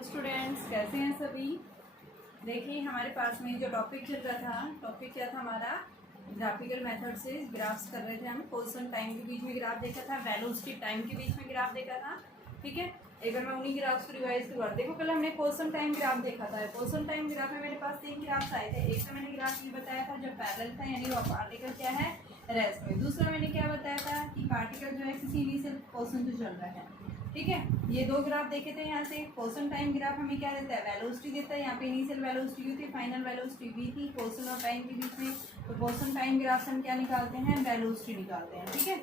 Hello students, कैसे हैं सभी। देखिए हमारे पास में जो टॉपिक चल रहा था, टॉपिक क्या था हमारा, ग्राफिकल मेथड से ग्राफ्स कर रहे थे हम। पोजीशन टाइम के बीच में ग्राफ देखा था, वेलोसिटी टाइम के बीच में ग्राफ देखा था। ठीक है, एक बार मैं उन्हीं ग्राफ्स को रिवाइज करवा। देखो कल हमने पोजीशन टाइम ग्राफ देखा था। पोजीशन टाइम ग्राफ में मेरे पास 3 ग्राफ्स आए थे। एक तो मैंने ग्राफ ये बताया था जो पैरेलल था, यानी वो पार्टिकल क्या है, रेस्ट में। दूसरा मैंने क्या बताया था कि पार्टिकल जो है किसी इनिशियल पोजीशन से चल रहा है। ठीक है, ये 2 ग्राफ देखे थे। यहाँ से पोजीशन टाइम ग्राफ हमें क्या देता है, वेलोसिटी देता है। यहाँ पे इनिशियल वेलोसिटी थी, फाइनल वेलोसिटी v थी, पोजीशन और टाइम के बीच में। तो पोजीशन टाइम ग्राफ से हम क्या निकालते हैं, वेलोसिटी निकालते हैं। ठीक है,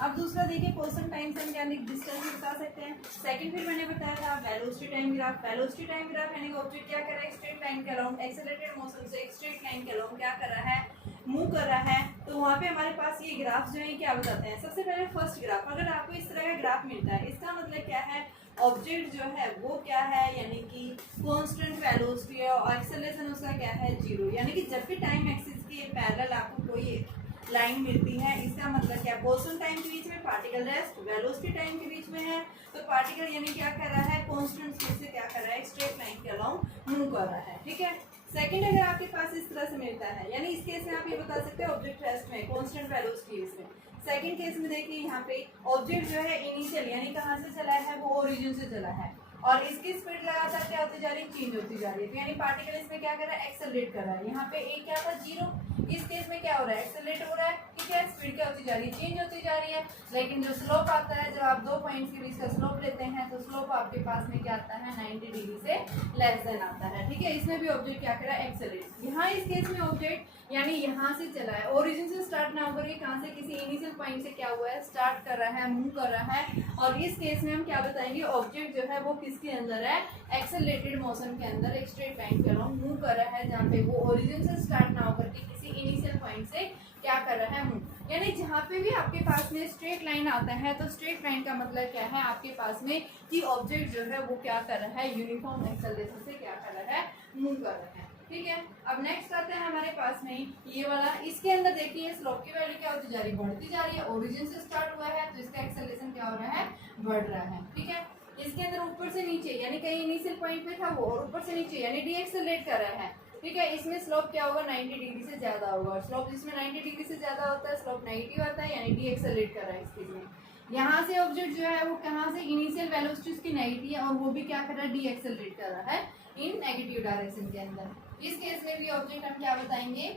अब दूसरा देखिए, पोजीशन टाइम से हम क्या डिस्टेंस बता सकते हैं। सेकंड फिर मैंने बताया था velocity time graph. Velocity time graph यानी ऑब्जेक्ट क्या कर रहा है, स्ट्रेट लाइन के अलोंग एक्सेलरेटेड मोशन से एक स्ट्रेट लाइन के अलोंग क्या कर रहा है, मूव कर रहा है। तो वहाँ पे हमारे पास ये ग्राफ जो है क्या बताते हैं। सबसे पहले फर्स्ट ग्राफ, अगर आपको इस तरह का ग्राफ मिलता है, इसका मतलब क्या है, ऑब्जेक्ट जो है वो क्या है, यानी कि कांस्टेंट वेलोसिटी है और एक्सेलरेशन उसका क्या है, 0। यानी कि जब भी टाइम एक्सिस के पैरेलल आपको कोई लाइन मिलती है, इसका मतलब क्या, पोजीशन टाइम के बीच में पार्टिकल रेस्ट, वेलोसिटी टाइम के बीच में है, तो पार्टिकल यानी क्या कर रहा है, कांस्टेंट स्पीड से क्या कर रहा है, स्ट्रेट लाइन के अलोंग मूव कर रहा है। ठीक है, सेकंड अगर आपके पास इस तरह से मिलता है, यानी इस केस में आप ये बता सकते हैं ऑब्जेक्ट रेस्ट में, कांस्टेंट वेलोसिटी इसमें। सेकंड केस में देखिए यहाँ पे ऑब्जेक्ट जो है इनिशियल यानी कहाँ से चला है, वो ओरिजिन से चला है और इसकी स्पीड लगातार क्या होती जा रही है, चेंज होती जा रही है। तो यानी पार्टिकल इसमें क्या कर रहा है, एक्सेलरेट कर रहा है। यहाँ पे एक क्या था, 0, इस केस में क्या हो रहा है, एक्सेलरेट हो रहा है। ठीक है, स्पीड क्या होती जा रही है, चेंज होती जा रही है। लेकिन जो स्लोप आता है, जब आप 2 पॉइंट्स के बीच का स्लोप लेते हैं, तो स्लोप आपके पास में क्या आता है, 90 डिग्री से लेस देन आता है। ठीक है, इसमें भी ऑब्जेक्ट क्या कर रहा है, एक्सेलरेट। यहाँ इस केस में ऑब्जेक्ट यानी यहाँ से चला है, ओरिजिन से स्टार्ट ना होकर कहाँ से, किसी इनिशियल पॉइंट से क्या हुआ है, स्टार्ट कर रहा है, मूव कर रहा है। और इस केस में हम क्या बताएंगे, ऑब्जेक्ट जो है वो किसके अंदर है, एक्सेलरेटेड मोशन के अंदर एक स्ट्रेट लाइन के अलोंग मूव कर रहा है, जहाँ पे वो ओरिजिन से स्टार्ट ना होकर के किसी इनिशियल पॉइंट से क्या कर रहा है, मूव। यानी जहाँ पे भी आपके पास में स्ट्रेट लाइन आता है, तो स्ट्रेट लाइन का मतलब क्या है आपके पास में, कि ऑब्जेक्ट जो है वो क्या कर रहा है, यूनिफॉर्म एक्सेलरेशन से क्या कर रहा है, मूव कर रहा है। ठीक है, अब नेक्स्ट आते हैं हमारे पास में ये वाला। इसके अंदर देखिए स्लोप की वैल्यू क्या होती जा रही है, बढ़ती जा रही है। ओरिजिन से स्टार्ट हुआ है तो इसका एक्सेलरेशन क्या हो रहा है, बढ़ रहा है। ठीक है, इसके अंदर ऊपर से नीचे यानी कहीं इनिशियल पॉइंट पे था वो, और ऊपर से नीचे यानी डीएक्सेलरेट कर रहा है। ठीक है, इसमें स्लोप क्या होगा, 90 डिग्री से ज्यादा होगा। और स्लोप जिसमें 90 डिग्री से ज्यादा होता है, स्लोप नेगेटिव आता है, यानी डीएक्सेलरेट कर रहा है। इसके में यहाँ से ऑब्जेक्ट जो है वो कहाँ से, इनिशियल वेलोसिटी उसकी नेगेटिव है और वो भी क्या कर रहा है, डीएक्सेलरेट कर रहा है इन नेगेटिव डायरेक्शन के अंदर। इस केस में भी ऑब्जेक्ट हम क्या बताएंगे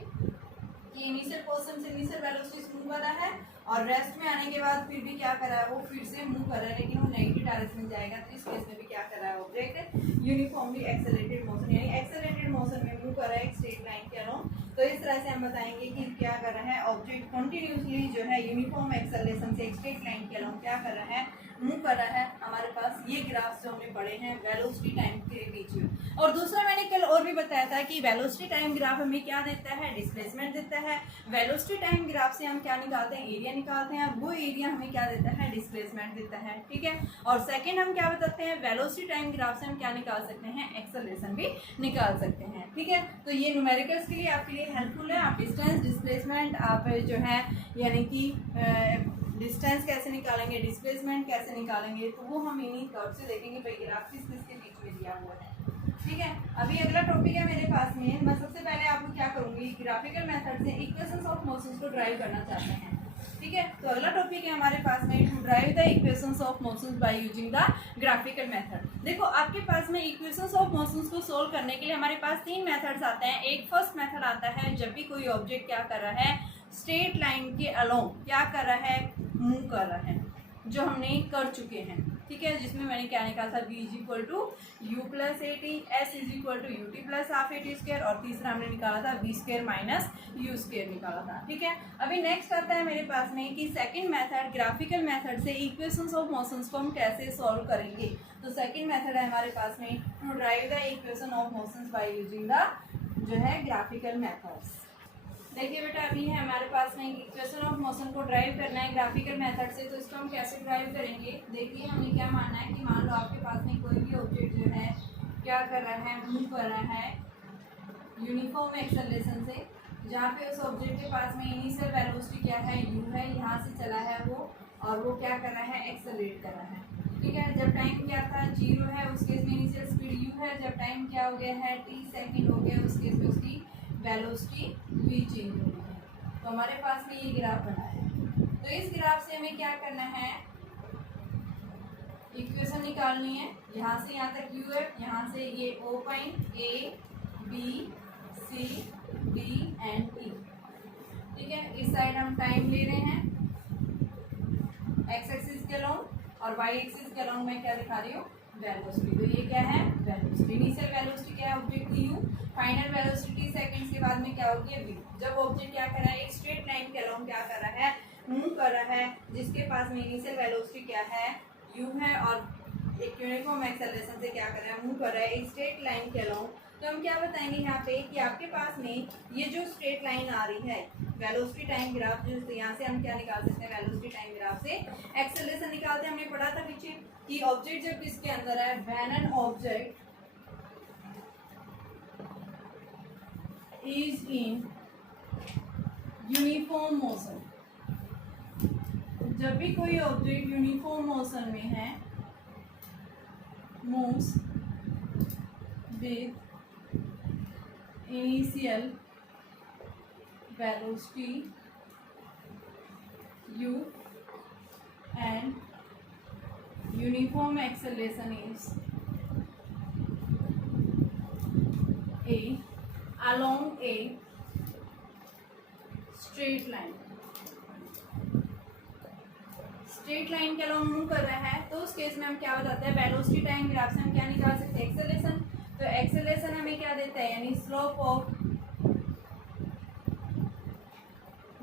कि इनिशियल पोजीशन से इनिशियल वेलोसिटी मूव कर रहा है और रेस्ट में आने के बाद फिर भी क्या कर रहा है, वो फिर से मूव कर रहा है, लेकिन वो नेगेटिव डायरेक्शन में जाएगा। तो इस केस में भी क्या कर रहा है, ऑब्जेक्ट यूनिफॉर्मली एक्सेलरेटेड मोशन यानी एक्सेलरेटेड मोशन में मूव कर रहा है एक स्ट्रेट लाइन के अलोंग। तो इस तरह से हम बताएंगे कि क्या कर रहा है, ऑब्जेक्ट कंटिन्यूसली जो है यूनिफॉर्म एक्सेलरेशन से एक स्ट्रेट लाइन के अलोंग क्या कर रहा है, मूव कर रहा है। हमारे पास ये ग्राफ जो हमने पढ़े हैं वेलोसिटी टाइम के बीच में। और दूसरा मैंने कल और भी बताया था कि वेलोसिटी टाइम ग्राफ हमें क्या देता है, डिस्प्लेसमेंट देता है। वेलोसिटी टाइम ग्राफ से हम क्या निकालते हैं, एरिया निकालते हैं, और वो एरिया हमें क्या देता है, डिस्प्लेसमेंट देता है। ठीक है, और सेकंड हम क्या बताते हैं, वेलोसिटी टाइम ग्राफ से हम क्या निकाल सकते हैं, एक्सेलरेशन भी निकाल सकते हैं। ठीक है, तो ये न्यूमेरिकल्स के लिए आपके लिए हेल्पफुल है। आप डिस्टेंस, डिस्प्लेसमेंट, आप जो है यानी कि डिस्टेंस कैसे निकालेंगे, डिस्प्लेसमेंट कैसे निकालेंगे, तो वो हम इन्हीं कर्व से देखेंगे भाई ग्राफ किस किस के बीच में दिया हुआ है। ठीक है, अभी अगला टॉपिक है मेरे पास में। मैं सबसे पहले आपको क्या करूंगी, ग्राफिकल मेथड से इक्वेशंस ऑफ मोशंस को ड्राइव करना चाहते हैं। ठीक है, तो अगला टॉपिक है हमारे पास में, to derive the equations of motions by using the graphical method. देखो आपके पास में इक्वेशंस ऑफ मोशंस को सोल्व करने के लिए हमारे पास 3 मेथड्स आते हैं। एक फर्स्ट मेथड आता है जब भी कोई ऑब्जेक्ट क्या कर रहा है, स्ट्रेट लाइन के अलोंग क्या कर रहा है, मूव कर रहा है, जो हमने कर चुके हैं। ठीक है, जिसमें मैंने क्या निकाला था, v is equal to u plus a t, s is equal to U T plus half A T square, और तीसरा हमने निकाला था v square minus u square निकाला था। ठीक है, अभी नेक्स्ट आता है मेरे पास में कि सेकंड मेथड, ग्राफिकल मेथड से इक्वेशंस ऑफ मोशंस को हम कैसे सॉल्व करेंगे। तो सेकंड मेथड है हमारे पास में, to derive the equation of motions by using the जो है ग्राफिकल मेथड्स। देखिए बेटा, अभी है हमारे पास में इक्वेशन ऑफ मोशन को ड्राइव करना है ग्राफिकल मेथड से। तो इसको हम कैसे ड्राइव करेंगे, देखिए हमने क्या मानना है कि मान लो आपके पास में कोई भी ऑब्जेक्ट जो है क्या कर रहा है, मूव कर रहा है यूनिफॉर्म एक्सेलरेशन से, जहाँ पे उस ऑब्जेक्ट के पास में इनिशियल वेलोसिटी क्या है, u है, यहाँ से चला है वो, और वो क्या कर रहा है, एक्सेलरेट कर रहा है। ठीक है, जब टाइम क्या था, 0 है, उस केस में इनिशियल स्पीड u है जब टाइम क्या हो गया है t सेकंड हो गया, उस केस में उसकी वेलोसिटी v चेंज हो गई है। तो हमारे पास में ये ग्राफ बना है। तो इस ग्राफ से हमें क्या करना है, इक्वेशन निकालनी है। यहाँ से यहाँ तक u है, यहाँ से ये O point A B C D and E, ठीक है। इस साइड हम टाइम ले रहे हैं x एक्सिस के लॉन्ग और y एक्सिस के लॉन्ग में क्या दिखा रही हूँ, वेलोसिटी। तो ये क्या है, वेलोसिटी। इनिशियल वेलोसिटी क्या है, ऑब्जेक्ट की u, फाइनल वेलोसिटी सेकंड्स के बाद में क्या होगी, v। जब ऑब्जेक्ट क्या कर रहा है, एक स्ट्रेट लाइन के लॉन्ग क्या कर रहा है, मूव कर रहा है, जिसके पास में इनिशियल वेलोसिटी क्या है, u है, और एक यूनिफॉर्म एक्सेलरेशन से क्या कर रहा है, मूव कर रहा है एक स्ट्रेट लाइन के अलोंग। तो हम क्या बताएंगे यहाँ पे कि आपके पास में ये जो स्ट्रेट लाइन आ रही है, वेलोसिटी टाइम ग्राफ, जो यहाँ से हम क्या निकाल सकते हैं, वेलोसिटी टाइम ग्राफ से एक्सेलरेशन निकालते हैं। हमने पढ़ा था पीछे कि ऑब्जेक्ट जब किसके अंदर है, when an object is in uniform motion, जब भी कोई ऑब्जेक्ट यूनिफॉर्म मोशन में है, moves with initial velocity u and uniform acceleration is a along a straight line, straight line के अलोंग मूव कर रहा है, तो उस केस में हम क्या बताते हैं, वेलोसिटी टाइम ग्राफ से हम क्या निकाल सकते हैं, एक्सेलरेशन। तो एक्सेलरेशन हमें क्या देता है, यानी slope of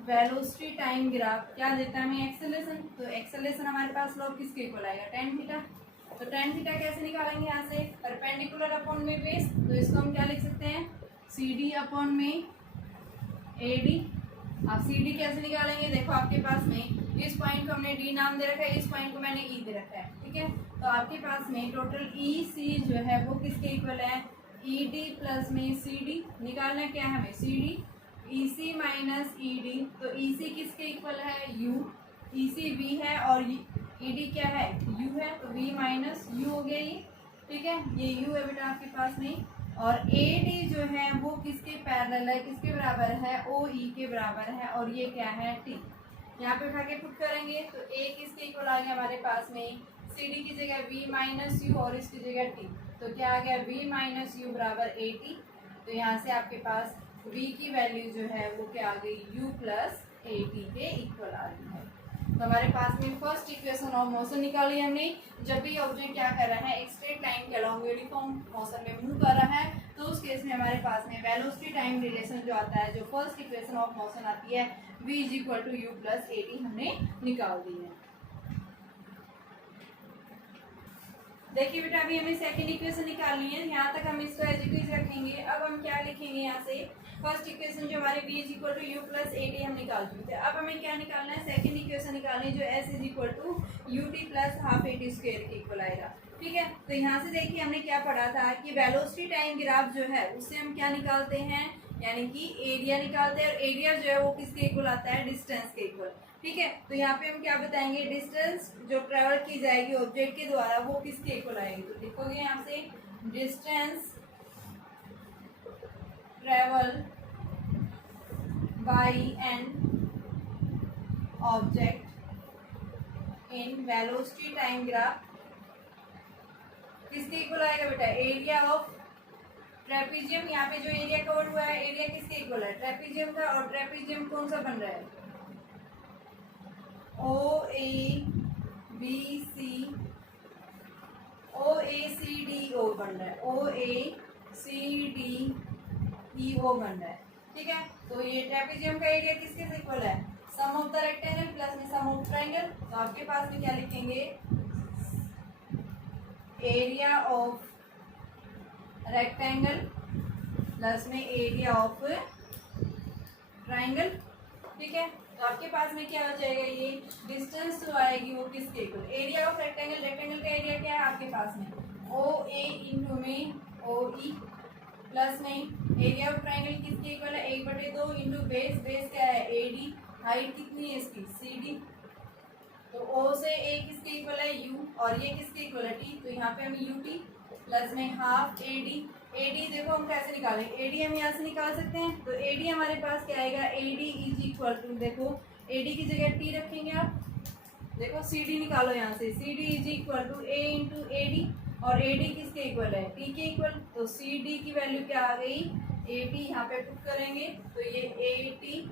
velocity time graph क्या देता है हमें, एक्सेलरेशन। तो एक्सेलरेशन हमारे पास स्लोप किसके इक्वल आएगा, tan थीटा। तो tan थीटा कैसे निकालेंगे, यहाँ से परपेंडिकुलर अपॉन में बेस, तो इसको हम क्या लिख सकते हैं, CD अपॉन में AD। आप CD कैसे निकालेंगे, देखो आपके पास में इस पॉइंट को हमने D नाम दे रखा है, इस पॉइंट को मैंने E दे रखा है, ठीक है। तो आपके पास में टोटल EC जो है वो किसके इक्वल है, ED प्लस में CD। निकालना क्या है हमें, CD EC माइनस ED। तो EC किसके इक्वल है, U। EC V है और ED क्या है, U है, तो V माइनस U हो गया ये, ठीक है। ये U है बेटा आपके पास में। और AD जो है वो किसके पैरेलल है, किसके बराबर है, OE के बराबर है, और ये क्या है, T। यहाँ पे उठा के पुट करेंगे तो A किसके इक्वल आ गया हमारे पास में, CD की जगह V माइनस यू और इसकी जगह T। तो क्या आ गया, V माइनस यू बराबर AT। तो यहाँ से आपके पास V की वैल्यू जो है वो क्या आ गई, U प्लस AT के इक्वल आ रही है। तो हमारे पास में फर्स्ट इक्वेशन ऑफ मोशन निकाली हमने। जब भी ऑब्जेक्ट क्या कर रहा है, एक स्ट्रेट लाइन के अलोंग यूनिफॉर्म मोशन में मूव कर रहा है, तो उस केस में हमारे पास में वेलोसिटी टाइम रिलेशन जो आता है, जो फर्स्ट इक्वेशन ऑफ मोशन आती है, v is equal to u plus AT हमने निकाल दी है। देखिए बेटा अभी हमें सेकंड इक्वेशन निकालनी है, यहाँ तक हम इसको एज इट इज रखेंगे। अब हम क्या लिखेंगे, यहाँ से फर्स्ट इक्वेशन जो हमारे v is equal to u plus AT हम निकाल चुके थे। अब हमें क्या निकालना है, सेकंड इक्वेशन निकालनी है, जो s is equal to UT plus half AT square के इक्वल आएगा, ठीक है। तो यहाँ से देखिए हमने क्या पढ़ा था कि वेलोसिटी टाइम ग्राफ जो है उससे हम क्या निकालते हैं, यानी कि एरिया निकालते हैं, और एरिया जो है वो किसके इक्वल आता है, डिस्टेंस के इक्वल, ठीक है। तो यहाँ पे हम क्या बताएंगे, डिस्टेंस जो ट्रेवल की जाएगी ऑब्जेक्ट के द्वारा वो किसके इक्वल आएगी। तो लिखोगे यहाँ से distance travel bye an object in velocity time graph किसके इक्वल आएगा बेटा, एरिया ऑफ ट्रेपीजियम। यहाँ पे जो एरिया कवर हुआ है, एरिया किसके इक्वल है, ट्रेपीजियम का। और ट्रेपीजियम कौन सा बन रहा है, OACDO बन रहा है, OACDEO बन रहा है, ठीक है। तो ये ट्रेपीजियम का एरिया किसके इक्वल है, सम ऑफ द रेक्टेंगल प्लस में सम ऑफ ट्रायंगल। तो आपके पास में क्या लिखेंगे, एरिया ऑफ रेक्टेंगल प्लस में एरिया ऑफ ट्रायंगल, ठीक है। तो आपके पास में क्या हो जाएगा, ये डिस्टेंस जो आएगी वो किसके equal, area of rectangle. Rectangle का एरिया क्या है आपके पास में, OA इंटू में OE प्लस में एरिया ऑफ ट्रायंगल किसके इक्वल है, 1/2 इंटू बेस। बेस क्या है, AD। हाइट कितनी है इसकी, CD। तो O से A किसके इक्वल है, U, और ये किसके इक्वल है, T। तो यहाँ पे हम UT प्लस में half A D. A D देखो हम कैसे निकालेंगे, ए डी हम यहाँ से निकाल सकते हैं। तो ए डी हमारे पास क्या आएगा, A D is equal to, देखो ए डी की जगह टी रखेंगे आप, देखो सी डी निकालो यहाँ से, C D is equal to A into A D, और ए डी किसके इक्वल है, टी के इक्वल। तो सी डी की वैल्यू क्या आ गई, ए टी, यहाँ पे पुट करेंगे तो ये ए टी,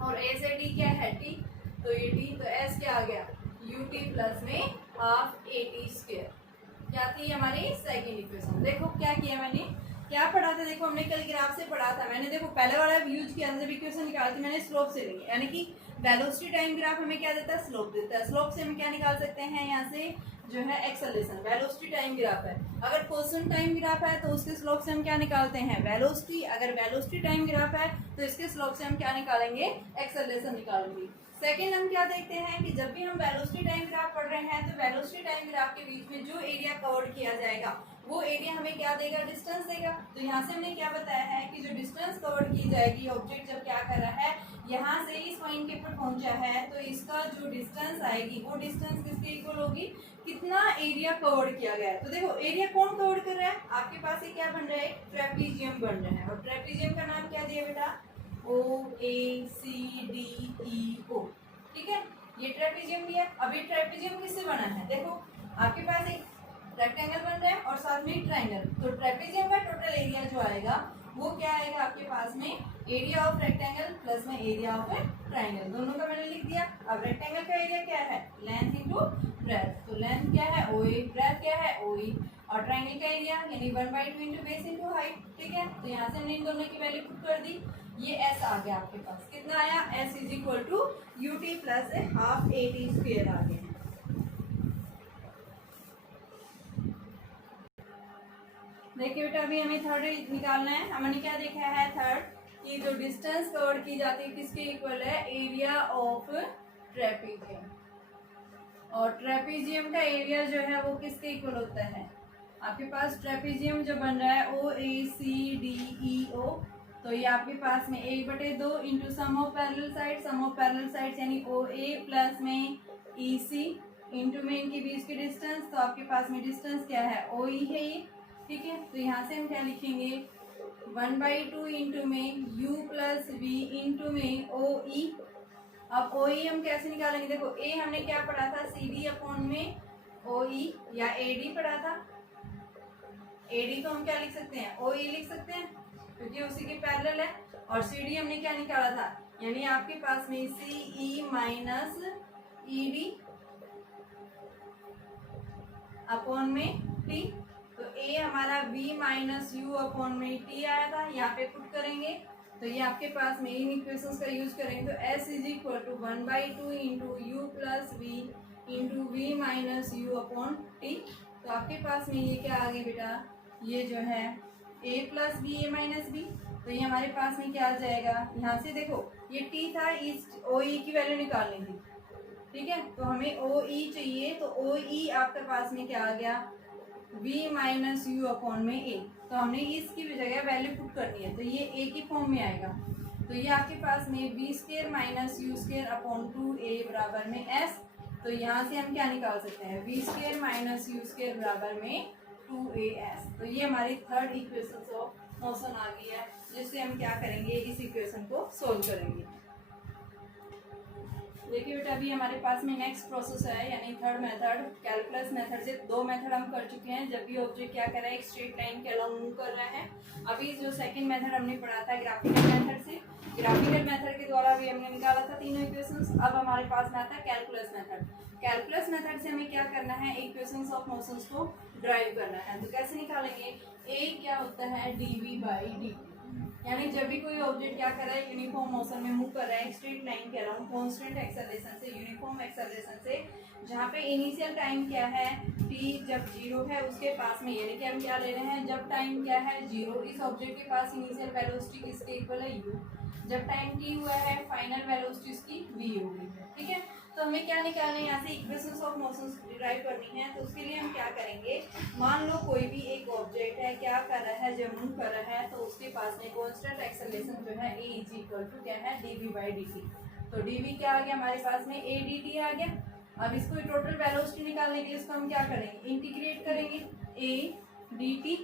और ए से डी क्या है टी, तो ये टी, तो एस क्या आ गया, यू टी प्लस में हाफ ए टी स्क्वायर। क्या थी हमारी सेकेंड इक्वेशन। देखो क्या किया मैंने, क्या पढ़ा था, देखो हमने कल ग्राफ से पढ़ा था, मैंने देखो पहले वाला यूज किया, जब इक्वेशन निकाली थी मैंने स्लोप से ली, यानी कि वेलोसिटी टाइम ग्राफ हमें क्या देता है, स्लोप देता है। स्लोप से हम क्या निकाल सकते हैं, यहाँ से जो है एक्सेलरेशन, वेलोसिटी टाइम ग्राफ है। अगर पोजीशन टाइम ग्राफ है तो उसके स्लोप से हम क्या निकालते हैं, वेलोसिटी। अगर वेलोसिटी टाइम ग्राफ है तो इसके स्लोप से हम क्या निकालेंगे, एक्सेलरेशन निकालेंगे। सेकेंड हम क्या देखते हैं कि जब भी हम वेलोसिटी टाइम ग्राफ पढ़ रहे हैं तो वेलोसिटी टाइम ग्राफ के बीच में जो एरिया कवर किया जाएगा वो एरिया हमें क्या देगा, डिस्टेंस देगा। तो यहाँ से हमने क्या बताया है कि जो डिस्टेंस कवर की जाएगी, ऑब्जेक्ट जब क्या कर रहा है, यहाँ से इस पॉइंट के ऊपर पहुंचा है, तो इसका जो डिस्टेंस आएगी वो डिस्टेंस किसके इक्वल होगी, कितना एरिया कवर किया गया है। तो देखो एरिया कौन कवर कर रहा है, आपके पास ये क्या बन रहा है, ट्रेपीजियम बन रहा है, और ट्रेपीजियम का नाम क्या दिया बेटा, ओ ए सी डी ई ओ, ठीक है, ये ट्रेपीजियम दिया। अब ये ट्रेपीजियम किससे बना है, देखो आपके पास एक रेक्टेंगल बन रहा है और साथ में ट्रायंगल, तो ट्रेपीजियम का टोटल एरिया जो आएगा वो क्या आएगा आपके पास में, एरिया ऑफ रेक्टेंगल प्लस में एरिया ऑफ ट्रायंगल, दोनों का मैंने लिख दिया। अब रेक्टेंगल का एरिया क्या है, लेंथ इंटू ब्रेथ, तो लेंथ क्या है ओ ए, ब्रेथ क्या है ओ ई, और ट्रायंगल का एरिया यानी 1/2 इंटू बेस इंटू हाइट, ठीक है। तो यहाँ से हमने इन दोनों की वैल्यू पुट कर दी, ये एस आ गया आपके पास, कितना आया, S is equal to U T plus half A T square आ गया। देखिए बेटा अभी हमें थर्ड निकालना है। हमने क्या देखा है, थर्ड कि जो डिस्टेंस कवर की जाती है किसके इक्वल है, एरिया ऑफ ट्रेपीजियम, और ट्रेपीजियम का एरिया जो है वो किसके इक्वल होता है, आपके पास ट्रेपीजियम जो बन रहा है ओ ए सी डी ई ओ, तो ये आपके पास में 1/2 into sum of parallel side, sum of parallel side यानी ओ ए प्लस में ई सी इंटू में इनके बीच की डिस्टेंस, तो आपके पास में डिस्टेंस क्या है ओ ई है ये, ठीक है। तो यहाँ से हम क्या लिखेंगे, 1/2 इंटू में u प्लस वी इंटू में ओ ई। अब ओ ई हम कैसे निकालेंगे, देखो ए हमने क्या पढ़ा था, सी डी अपॉन में ओ ई, या ए डी पढ़ा था, ए डी तो हम क्या लिख सकते हैं, ओ ई लिख सकते हैं क्योंकि उसी के पैरेलल है, और सी डी हमने क्या निकाला था, यानी आपके पास में सी E minus E D upon में टी, तो ए हमारा v माइनस यू अपॉन में टी आया था, यहाँ पे पुट करेंगे तो ये आपके पास में इन इक्वेशंस का यूज करेंगे, तो s is equal to 1/2 into u plus v into v minus u upon t. तो आपके पास में ये क्या आ गया बेटा, ये जो है a plus b a minus b, तो ये हमारे पास में क्या आ जाएगा, यहाँ से देखो ये t था, इस ओ ई की वैल्यू निकालनी थी, ठीक है। तो हमें ओ ई चाहिए, तो ओ ई आपके पास में क्या आ गया, v माइनस यू अपॉन में a, तो हमने इसकी भी जगह वैल्यू पुट करनी है, तो ये a की फॉर्म में आएगा, तो ये आपके पास में v square minus u square upon 2a बराबर में s, तो यहाँ से हम क्या निकाल सकते हैं, v square minus u square बराबर में 2as। तो ये हमारी थर्ड इक्वेशन ऑफ मोशन आ गई है, जिससे हम क्या करेंगे, इस इक्वेशन को सोल्व करेंगे। देखिए बेटा अभी हमारे पास में नेक्स्ट प्रोसेस है, यानी थर्ड मेथड, कैलकुलस मेथड से दो मेथड हम कर चुके हैं, जब भी ऑब्जेक्ट क्या कर रहा है, एक स्ट्रेट लाइन के अलोंग मूव कर रहा है। अभी जो सेकंड मेथड हमने पढ़ा था ग्राफिकल मेथड से, ग्राफिकल मेथड के द्वारा भी हमने निकाला था तीनों इक्वेशंस। अब हमारे पास में आता है कैलकुलस मेथड। कैलकुलस मेथड से हमें क्या करना है, इक्वेशंस ऑफ मोशंस को ड्राइव करना है। तो कैसे निकालेंगे, ए क्या होता है dv/dt, यानी जब भी कोई ऑब्जेक्ट क्या कर रहा है, यूनिफॉर्म मोशन में मूव कर रहा है स्ट्रेट लाइन के अराउंड कांस्टेंट एक्सेलरेशन से, यूनिफॉर्म एक्सेलरेशन से, जहाँ पे इनिशियल टाइम क्या है t जब 0 है उसके पास में, यानी कि हम क्या ले रहे हैं, जब टाइम क्या है 0, इस ऑब्जेक्ट के पास इनिशियल वेलोसिटी किसके इक्वल है u, जब टाइम t हुआ है फाइनल वेलोसिटी इसकी v होगी, ठीक है। तो हमें क्या निकालना है, यहाँ से इक्वेशंस ऑफ मोशंस डिराइव करनी है। तो उसके लिए हम क्या करेंगे, मान लो कोई भी एक ऑब्जेक्ट है, क्या कर रहा है, जब मूव कर रहा है, तो उसके पास में कांस्टेंट एक्सेलरेशन जो है a इज इक्वल टू क्या है, dv/dt। तो dv क्या आ गया हमारे पास में, a dt आ गया। अब इसको टोटल वेलोसिटी निकालने के लिए इसको हम क्या करेंगे, इंटीग्रेट करेंगे, a dt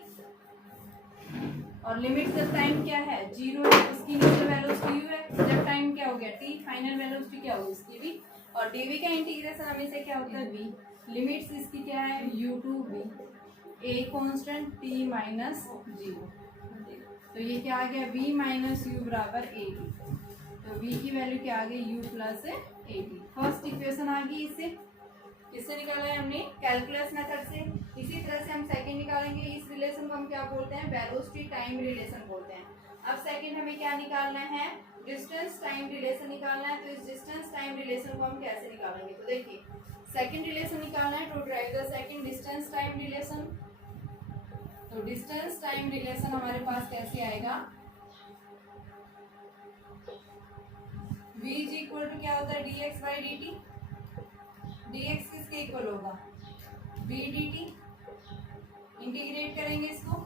और लिमिट का टाइम क्या है 0 है, उसकी इनिशियल वेलोसिटी u है, जब टाइम क्या हो गया t, फाइनल वेलोसिटी क्या होगी इसकी v, और dv का इंटीग्रेशन हमेशा क्या होता है v, लिमिट्स इसकी क्या है u to v, a constant t minus 0, तो ये क्या आ गया v माइनस यू बराबर a t, तो v की वैल्यू क्या आ गई u plus a t। First equation आ गई, इससे किससे निकाला है हमने कैलकुलस मेथड से। इसी तरह से हम सेकंड निकालेंगे, इस रिलेशन को हम क्या बोलते हैं वेलोसिटी टाइम रिलेशन बोलते हैं। अब सेकंड हमें क्या निकालना है डिस्टेंस टाइम रिलेशन निकालना है, तो इस डिस्टेंस टाइम रिलेशन को हम कैसे निकालेंगे, तो देखिए सेकंड रिलेशन निकालना है to derive the second distance time relation, तो डिस्टेंस टाइम रिलेशन हमारे पास कैसे आएगा v इज इक्वल टू क्या होता है dx बाई dt, dx किसके इक्वल होगा v dt, इंटीग्रेट करेंगे इसको,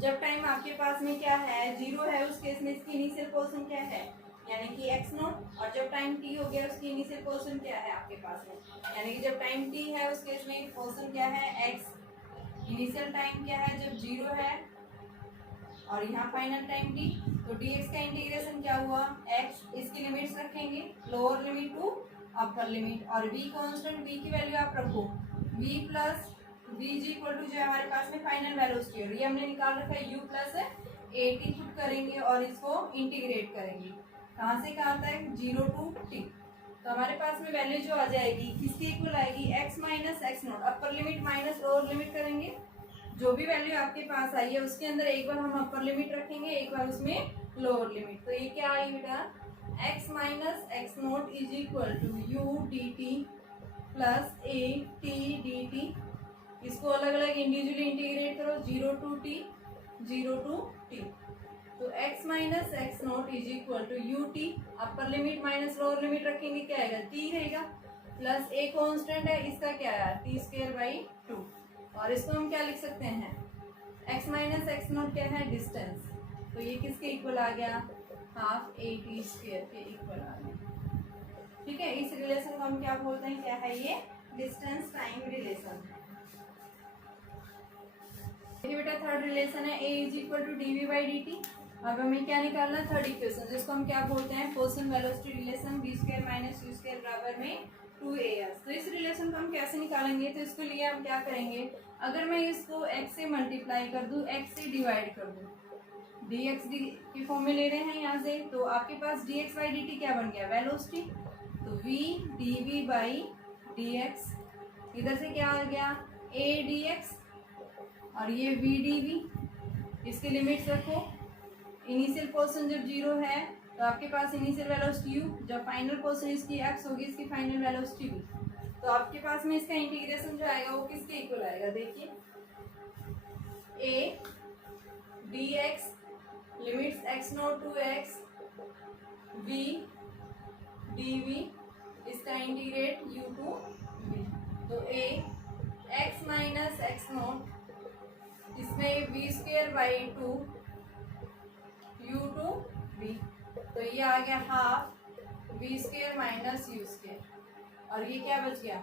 जब टाइम आपके पास में क्या है 0 है उस केस में इसकी इनिशियल पोजीशन क्या है यानी कि x नोट, और जब टाइम t हो गया उसकी इनिशियल पोजीशन क्या है आपके पास में, यानी कि जब टाइम t है उस केस में पोजीशन क्या है x, इनिशियल टाइम क्या है जब 0 है और यहाँ फाइनल टाइम t, तो dx का इंटीग्रेशन क्या हुआ x, इसकी लिमिट्स रखेंगे lower limit to upper limit, और v कांस्टेंट, v की वैल्यू आप रखो v प्लस v जी इक्वल टू जो हमारे पास में फाइनल वेलोसिटी है ये हमने निकाल रखा है u plus a t put करेंगे और इसको इंटीग्रेट करेंगे, कहाँ से कहाँ तक 0 टू t, तो हमारे पास में वैल्यू जो आ जाएगी किसकी इक्वल आएगी x माइनस एक्स नोट, अपर लिमिट माइनस लोअर लिमिट करेंगे, जो भी वैल्यू आपके पास आई है उसके अंदर एक बार हम अपर लिमिट रखेंगे एक बार उसमें लोअर लिमिट, तो ये क्या आई बेटा x minus x naught is equal to u d t plus a t d t, इसको अलग अलग इंडिविजुअली इंटीग्रेट करो 0 टू टी 0 टू टी, तो x minus x naught is equal to you t, upper limit minus lower limit रखेंगे क्या आएगा t रहेगा, plus a constant है इसका क्या आया टी स्क्वायर बाई 2, और इसको हम क्या लिख सकते हैं x माइनस एक्स नोट क्या है डिस्टेंस, तो ये किसके इक्वल आ गया हाफ ए टी स्क्वायर के इक्वल आ गया, ठीक है। इस रिलेशन को हम क्या बोलते हैं, क्या है ये डिस्टेंस टाइम रिलेशन। देखिए बेटा थर्ड रिलेशन है a is equal to d v by d t. अब हमें क्या निकालना है थर्ड इक्वेशन, जिसको हम क्या बोलते हैं position velocity relation, v square minus u square बराबर में 2as। तो इस रिलेशन को हम कैसे निकालेंगे, तो इसके लिए हम क्या करेंगे, अगर मैं इसको x से मल्टीप्लाई कर दूं, x से डिवाइड कर दूं, dx की फॉर्म में ले रहे हैं यहाँ से, तो आपके पास dx बाई dt क्या बन गया वेलोसिटी, तो v dv बाई dx, इधर से क्या आ गया a dx और ये v dv, इसके लिमिट्स रखो, इनिशियल पोजीशन जब 0 है तो आपके पास इनिशियल वेलोसिटी u, जब फाइनल पोजीशन इसकी x होगी इसकी फाइनल वेलोसिटी v, तो आपके पास में इसका इंटीग्रेशन जो आएगा वो किसके इक्वल आएगा, देखिए a dx limits x naught to x v dv, इसका इंटीग्रेट u टू v, तो a x minus x naught इसमें v square by 2 u to v, तो ये आ गया half v square minus u square, और ये क्या बच गया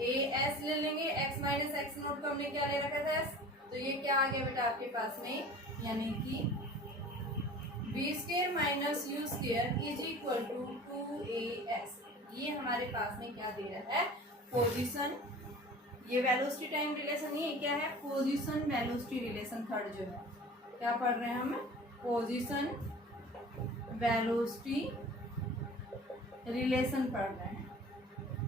a s ले लेंगे, x माइनस एक्स नोट को हमने क्या ले रखा था s, तो ये क्या आ गया बेटा आपके पास में, यानी कि v square minus u square is equal to 2as, ये हमारे पास में क्या दे रहा है पोजीशन, ये वेलोसिटी टाइम रिलेशन नहीं है, क्या है पोजीशन वेलोसिटी रिलेशन। थर्ड जो है क्या पढ़ रहे हैं हम, पोजीशन वेलोसिटी रिलेशन पढ़ रहे हैं।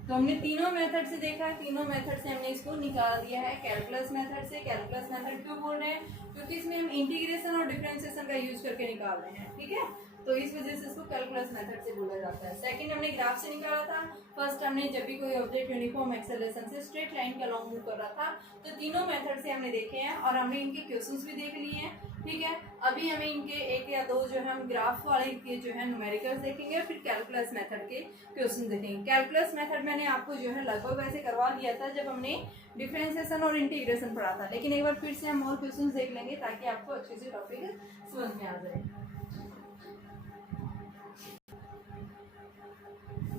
तो हमने तीनों मेथड से देखा, तीनों मेथड से हमने इसको निकाल दिया है कैलकुलस मेथड से। कैलकुलस मेथड क्यों बोल रहे हैं, क्योंकि इसमें हम इंटीग्रेशन और डिफरेंशिएशन का यूज करके निकाल रहे हैं, ठीक है, तो इस वजह से इसको कैलकुलस मेथड से बोला जाता है। सेकंड हमने ग्राफ से निकाला था, फर्स्ट हमने जब भी कोई ऑब्जेक्ट यूनिफॉर्म एक्सेलरेशन से स्ट्रेट लाइन के अलॉन्ग मूव कर रहा था, तो तीनों मेथड से हमने देखे हैं और हमने इनके क्वेश्चंस भी देख लिए हैं, ठीक है। अभी हमें इनके एक या दो जो है हम ग्राफ वाले के जो है न्यूमेरिकल्स देखेंगे, फिर कैलकुलस मेथड के क्वेश्चन देखेंगे। कैलकुलस मेथड मैंने आपको जो है लगभग वैसे करवा दिया था जब हमने डिफरेंशिएशन और इंटीग्रेशन पढ़ा था, लेकिन एक बार फिर से हम और क्वेश्चंस देख लेंगे ताकि आपको अच्छे से टॉपिक समझ में आ जाए।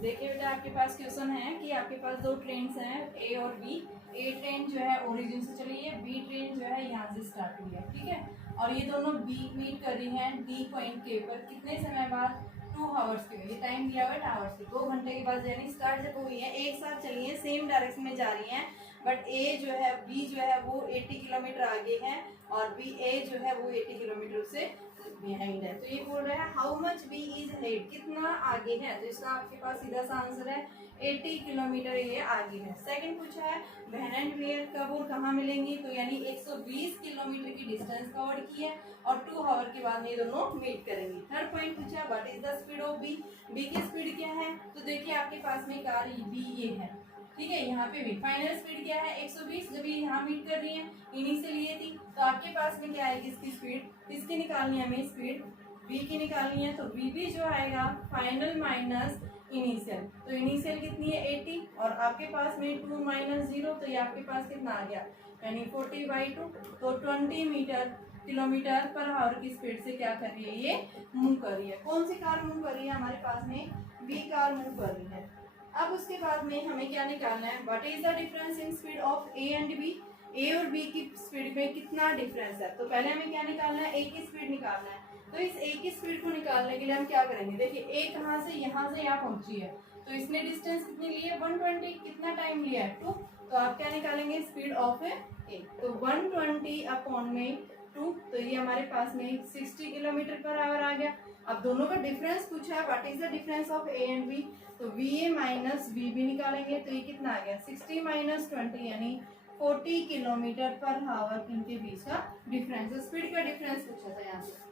देखिए बेटा आपके पास क्वेश्चन है कि आपके पास दो ट्रेन हैं ए और बी। ए ट्रेन जो है ओरिजिन से चली है, बी ट्रेन जो है यहाँ से स्टार्ट हुई है, ठीक है। और ये दोनों बी मीट कर रही हैं डी पॉइंट के ऊपर कितने समय बाद, 2 आवर्स के। ये टाइम दिया हुआ है 2 आवर्स के, 2 घंटे के बाद यानी स्टार्ट जब हुई है एक साथ चली है, सेम डायरेक्शन में जा रही हैं, बट ए जो है बी जो है वो 80 किलोमीटर आगे है और बी ए जो है वो 80 किलोमीटर से बिहाइंड है। तो ये बोल रहा है how much B is head, कितना आगे है। तो इसका आपके पास सीधा सा आंसर है 80 किलोमीटर ये आगे है। सेकंड पूछा है वैन एंड वेयर कब और कहाँ मिलेंगी, तो यानी 120 किलोमीटर की डिस्टेंस कवर की है और 2 आवर के बाद ये दोनों मीट करेंगी। थर्ड पॉइंट पूछा what is the speed of B, B की स्पीड क्या है। तो देखिए आपके पास में कार बी ये है, ठीक है। यहाँ पे भी फाइनल स्पीड क्या है 120, जब ये यहाँ मीट कर रही है इनिशियल ये थी, तो आपके पास में क्या आएगी इसकी स्पीड, किसकी निकालनी है हमें स्पीड, बी की निकालनी है। तो बी भी जो आएगा फाइनल माइनस इनिशियल, तो इनिशियल कितनी है 80 और आपके पास में 2 माइनस 0, तो ये आपके पास कितना आ गया यानी 40/2, तो 20 किलोमीटर पर आवर की स्पीड से क्या कर रही है ये मूव कर रही है। कौन सी कार मूव कर रही है हमारे पास में, बी कार मूव कर रही है। अब उसके बाद में हमें क्या निकालना है, what is the difference in speed of A and B, A और बी की स्पीड में कितना डिफरेंस है। तो पहले हमें क्या निकालना है, ए की स्पीड निकालना है। तो इस ए की स्पीड को निकालने के लिए हम क्या करेंगे, देखिए ए कहाँ से यहाँ पहुंची है, तो इसने डिस्टेंस कितनी ली है 120, कितना टाइम लिया है 2, तो आप क्या निकालेंगे स्पीड ऑफ ए, तो 120 अपॉन में 2, तो ये हमारे पास में 60 किलोमीटर पर आवर आ गया। अब दोनों का डिफरेंस पूछा है what is the difference of A and B, तो V A minus V B निकालेंगे, तो ये कितना आ गया 60 माइनस 20 यानी 40 किलोमीटर पर आवर इनके बीच का डिफरेंस, स्पीड का डिफरेंस पूछा था यहाँ से।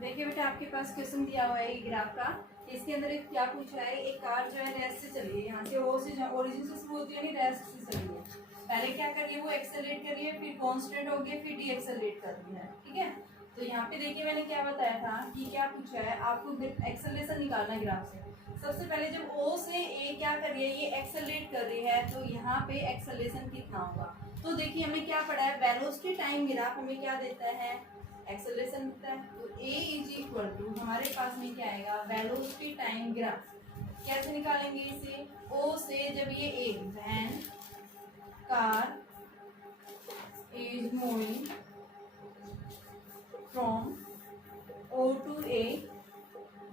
देखिए बेटा आपके पास क्वेश्चन दिया हुआ है ये ग्राफ का, इसके अंदर एक क्या पूछा है, एक कार जो है रेस्ट से चली है, यहाँ से ओ से ओरिजिन से शुरू होती है रेस्ट से चली है, पहले क्या कर रही है वो एक्सेलरेट कर रही है, फिर कांस्टेंट हो गया, फिर डी एक्सेलरेट कर रही है, ठीक है। तो यहाँ पे देखिए मैंने क्या बताया था कि क्या पूछा है आपको एक्सेलरेशन निकालना है ग्राफ से। सबसे पहले जब ओ से ए क्या कर रही है ये एक्सेलरेट कर रही है, तो यहाँ पे एक्सेलरेशन कितना होगा। तो देखिए हमने क्या पढ़ा है वेलोसिटी टाइम ग्राफ हमें क्या देता है एक्सेलरेशन देता है, तो ए इज इक्वल टू हमारे पास में क्या आएगा वेलोसिटी टाइम ग्राफ। कैसे निकालेंगे इसे, ओ से जब ये a van car is moving from O to A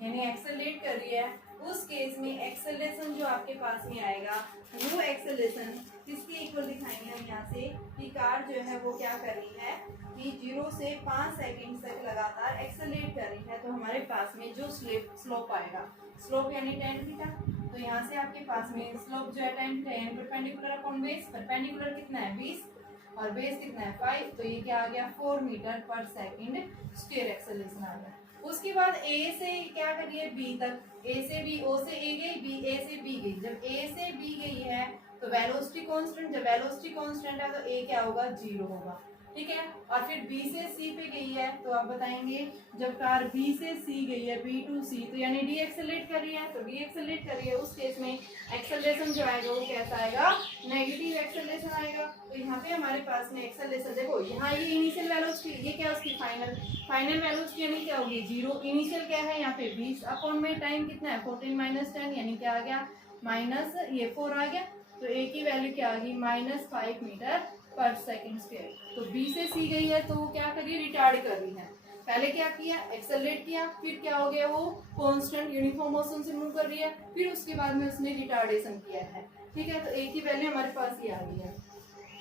यानी एक्सेलरेट कर रही है, उस केस में एक्सेलरेशन जो आपके पास में आएगा वो एक्सेलरेशन किसके इक्वल दिखाएंगे हम यहाँ से कि कार जो है वो क्या कर रही है कि 0 से 5 सेकंड तक लगातार एक्सेलरेट कर रही है। तो हमारे पास में जो स्लोप आएगा, स्लोप यानी tan थीटा, तो यहाँ से आपके पास में स्लोप जो है tan थीटा यानी परपेंडिकुलर अपॉन बेस, परपेंडिकुलर कितना है 20 और बेस कितना है 5, तो ये क्या आ गया 4 मीटर पर सेकंड स्टेयर एक्सेलरेशन आ गया। उसके बाद ए से क्या करिए बी तक, ए से बी, ओ से ए गई, बी ए से बी गई, जब ए से बी गई है तो वेलोसिटी कांस्टेंट, जब वेलोसिटी कांस्टेंट है तो ए क्या होगा 0 होगा, ठीक है। और फिर बी से सी पे गई है, तो आप बताएंगे जब कार बी से सी गई है बी टू सी, तो यानी डी एक्सेलरेट कर रही है, तो डी एक्सेलरेट कर रही है, उस केस में एक्सेलरेशन जो आएगा वो कैसा आएगा नेगेटिव एक्सेलरेशन आएगा। तो यहाँ पे हमारे पास में एक्सेलरेशन देखो, यहाँ ये इनिशियल वेलोसिटी, ये क्या उसकी फाइनल वेलोसिटी यानी क्या होगी 0, इनिशियल क्या है यहाँ पे 20 अपॉन में टाइम कितना है 14 माइनस 10 यानी क्या आ गया माइनस ये 4 आ गया, तो ए की वैल्यू क्या आ गई -5 मीटर पर सेकंड स्क्वायर। तो बी से सी गई है तो वो क्या कर रही है रिटार्ड कर रही है, पहले क्या किया एक्सेलरेट किया, फिर क्या हो गया वो कांस्टेंट यूनिफॉर्म मोशन से मूव कर रही है, फिर उसके बाद में उसने रिटार्डेशन किया है, ठीक है। तो ए की वैल्यू हमारे पास ये आ गई है।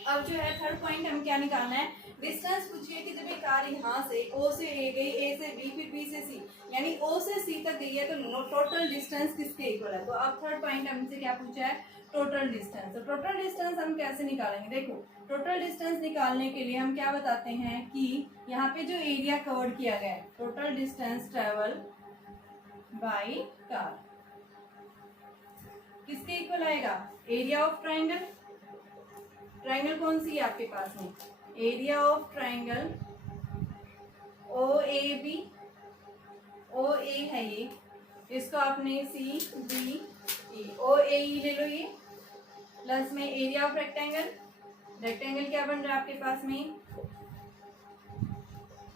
अब जो है थर्ड पॉइंट हम क्या निकालना है, डिस्टेंस पूछिए कि जब एक कार यहाँ से ओ से ए गई, ए से बी, फिर बी से सी, यानी ओ से सी तक गई है, तो टोटल डिस्टेंस किसके इक्वल है। तो अब थर्ड पॉइंट हमसे क्या पूछा है टोटल डिस्टेंस। तो टोटल डिस्टेंस हम कैसे निकालेंगे, देखो टोटल डिस्टेंस निकालने के लिए हम क्या बताते हैं कि यहाँ पे जो एरिया कवर किया गया है total distance travel by car किसके इक्वल आएगा एरिया ऑफ ट्राइंगल, ट्राइंगल कौन सी है आपके पास में area of triangle O A B, O A है ये, इसको आपने सी बी ई ओ ए ई ले लो ये, प्लस में एरिया ऑफ रेक्टेंगल, रेक्टेंगल क्या बन रहा है आपके पास में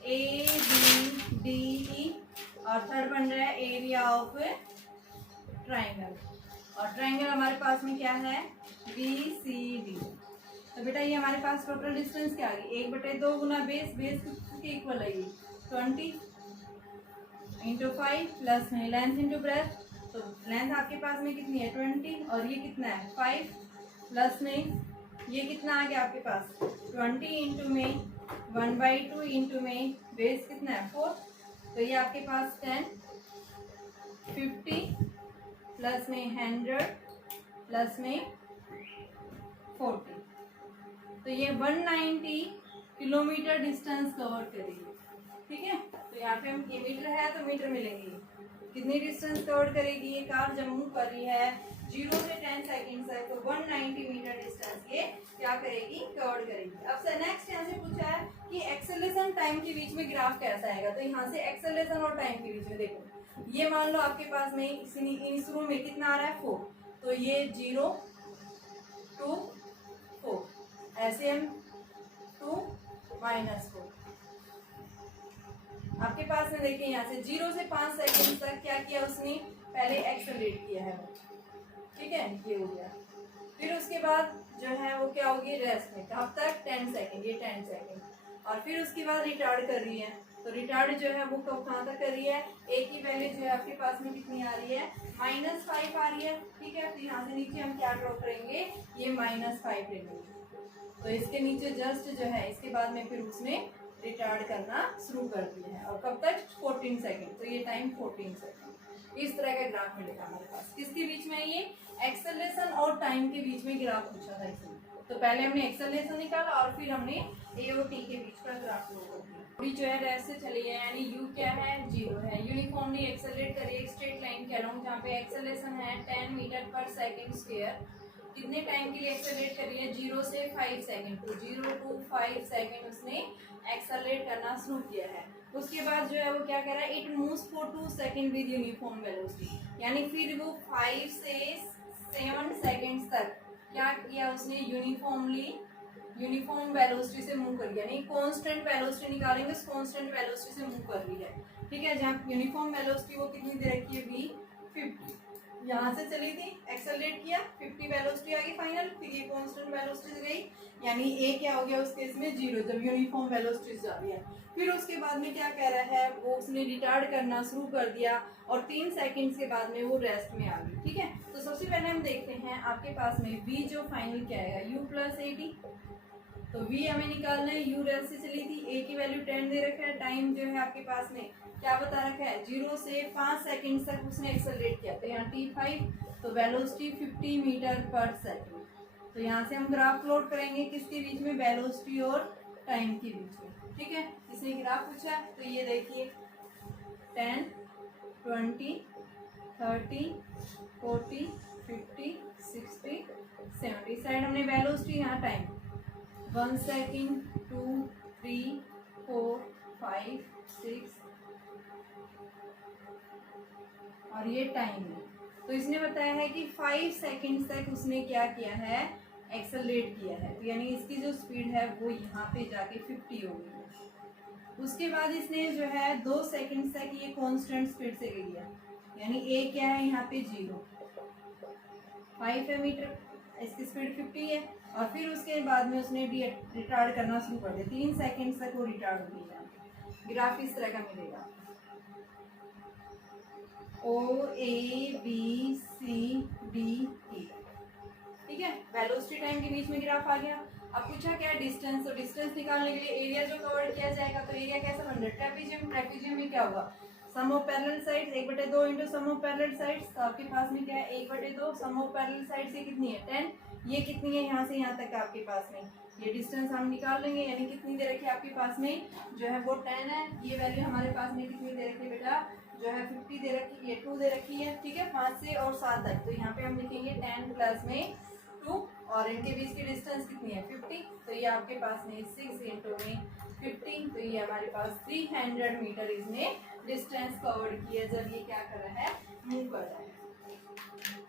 ए बी डी ई, और थर्ड बन रहा है एरिया ऑफ ट्राइंगल, और ट्राइंगल हमारे पास में क्या है बी सी डी। तो बेटा ये हमारे पास टोटल डिस्टेंस क्या आ गई 1/2 गुना बेस, बेस के इक्वल है ये 20 इंटू 5 प्लस में लेंथ इंटू ब्रेथ। तो लेंथ आपके पास में कितनी है 20, और ये कितना है 5 प्लस में ये कितना आ गया आपके पास 20 इंटू में 1/2 इंटू में बेस कितना है 4, तो ये आपके पास 10 50 प्लस में 100 प्लस में 40, तो ये 190 किलोमीटर डिस्टेंस कवर करेगी। ठीक है, तो यहाँ पे हम ये मीटर है तो मीटर मिलेंगे, कितनी डिस्टेंस कवर करेगी ये कार जब मूव कर रही है 0 से 10 सेकेंड तक, तो 190 मीटर डिस्टेंस ये क्या करेगी कवर करेगी। अब सर नेक्स्ट यहाँ से पूछा है कि एक्सेलरेशन टाइम के बीच में ग्राफ कैसा आएगा, तो यहाँ से एक्सेलरेशन और टाइम के बीच में देखो ये मान लो आपके पास में इस रूम में कितना आ रहा है 4, तो ये 0 2 4 ऐसे हम 2 -4 आपके पास में देखिए यहाँ से 0 से 5 सेकंड तक क्या किया उसने पहले एक्सेलरेट किया है, ठीक है ये हो गया। फिर उसके बाद जो है वो क्या होगी रेस्ट में, कब तक 10 सेकंड, ये 10 सेकंड, और फिर उसके बाद रिटार्ड कर रही है, तो रिटार्ड जो है वो कहाँ तक कर रही है, एक की वैल्यू जो है आपके पास में कितनी आ रही है -5 आ रही है। ठीक है, तो यहाँ से नीचे हम क्या ड्रॉ करेंगे ये -5 लेंगे, तो इसके नीचे जस्ट जो है इसके बाद में फिर उसने रिटार्ड करना शुरू कर दिया है, और कब तक 14 सेकंड, तो ये टाइम 14 सेकंड। इस तरह का ग्राफ मिलेगा हमारे पास, किसके बीच में ये एक्सेलरेशन और टाइम के बीच में ग्राफ पूछा था इसमें। तो पहले हमने एक्सेलरेशन निकाला और फिर हमने ए और टी के बीच का ग्राफ ड्रॉ कर दिया। थोड़ी जो है रेस्ट से चली है, यानी यू क्या है 0 है, यूनिफॉर्मली एक्सेलरेट करिए एक स्ट्रेट लाइन के अलोंग, जहाँ पे एक्सेलरेशन है 10 मीटर पर सेकेंड स्क्वायर। कितने टाइम के लिए एक्सेलरेट कर रही है 0 से 5 सेकंड, तो 0 to 5 सेकंड उसने एक्सेलरेट करना शुरू किया है। उसके बाद जो है वो क्या कर रहा है it moves for 2 second with uniform velocity, यानी फिर वो 5 से 7 सेकंड्स तक क्या किया उसने यूनिफॉर्म वेलोसिटी से मूव कर गया, यानी कांस्टेंट वेलोसिटी निकालेंगे उस कांस्टेंट वेलोसिटी से मूव कर रही है। ठीक है, जहाँ यूनिफॉर्म वेलोसिटी वो कितनी दे रखी है v 50, यहाँ से चली थी एक्सेलरेट किया 50 वेलोसिटी आ गई फाइनल, फिर ये कांस्टेंट वेलोसिटी गई, यानी ए क्या हो गया उस केस में 0 जब यूनिफॉर्म वेलोसिटी जा रही है। फिर उसके बाद में क्या कह रहा है वो उसने रिटार्ड करना शुरू कर दिया और 3 सेकंड्स के बाद में वो रेस्ट में आ गई। ठीक है, तो सबसे पहले हम देखते हैं आपके पास में v जो फाइनल क्या आएगा u + at, तो v हमें निकालना है, u रेस्ट से चली थी, a की वैल्यू 10 दे रखा है, टाइम जो है आपके पास में क्या बता रखा है 0 से 5 सेकंड तक उसने एक्सेलरेट किया, तो यहाँ t5, तो वेलोसिटी 50 मीटर पर सेकंड। तो यहाँ से हम ग्राफ प्लॉट करेंगे किसके बीच में वेलोसिटी और टाइम के बीच में। ठीक है, इसने ग्राफ पूछा है, तो ये देखिए 10 20 30 40 50 60 70, साइड हमने वेलोसिटी यहाँ टाइम 1 सेकंड 2 3 4 5 6 और ये टाइम है। तो इसने बताया है कि 5 सेकंड तक उसने क्या किया है एक्सेलरेट किया है, तो यानी इसकी जो स्पीड है वो यहाँ पे जाके 50 हो गई है। उसके बाद इसने जो है 2 सेकंड तक ये कांस्टेंट स्पीड से गई है, यानी ए क्या है यहाँ पे 0 5 है मीटर, इसकी स्पीड 50 है, और फिर उसके बाद में उसने रिटार्ड करना शुरू कर दिया 3 सेकंड तक वो रिटार्ड हो गई। ग्राफ इस तरह का मिलेगा O A B C D E। ठीक है, वेलोसिटी टाइम के बीच में ग्राफ आ गया। अब पूछा क्या डिस्टेंस, तो डिस्टेंस निकालने के लिए एरिया जो कवर किया जाएगा, तो एरिया कैसा बन रहा है ट्रेपेजियम, ट्रेपेजियम में क्या होगा sum of parallel sides 1/2 into sum of parallel sides, तो आपके पास में क्या है 1/2, सम ऑफ पैरेलल साइड्स ये कितनी है 10, ये कितनी है यहाँ से यहाँ तक आपके पास में ये डिस्टेंस हम निकाल लेंगे, यानी कितनी दे रखी है आपके पास में जो है वो 10 है, ये वैल्यू हमारे पास में कितनी दे रखी है बेटा जो है 50 दे रखी है, ये 2 दे रखी है। ठीक है, 5 से और 7 तक, तो यहाँ पे हम लिखेंगे 10 प्लस में 2, और इनके बीच की डिस्टेंस कितनी है 50, तो ये आपके पास में 6 इंटू में 50, तो ये हमारे पास 300 मीटर इसने डिस्टेंस कवर्ड किया जब ये क्या कर रहा है मूव कर रहा है।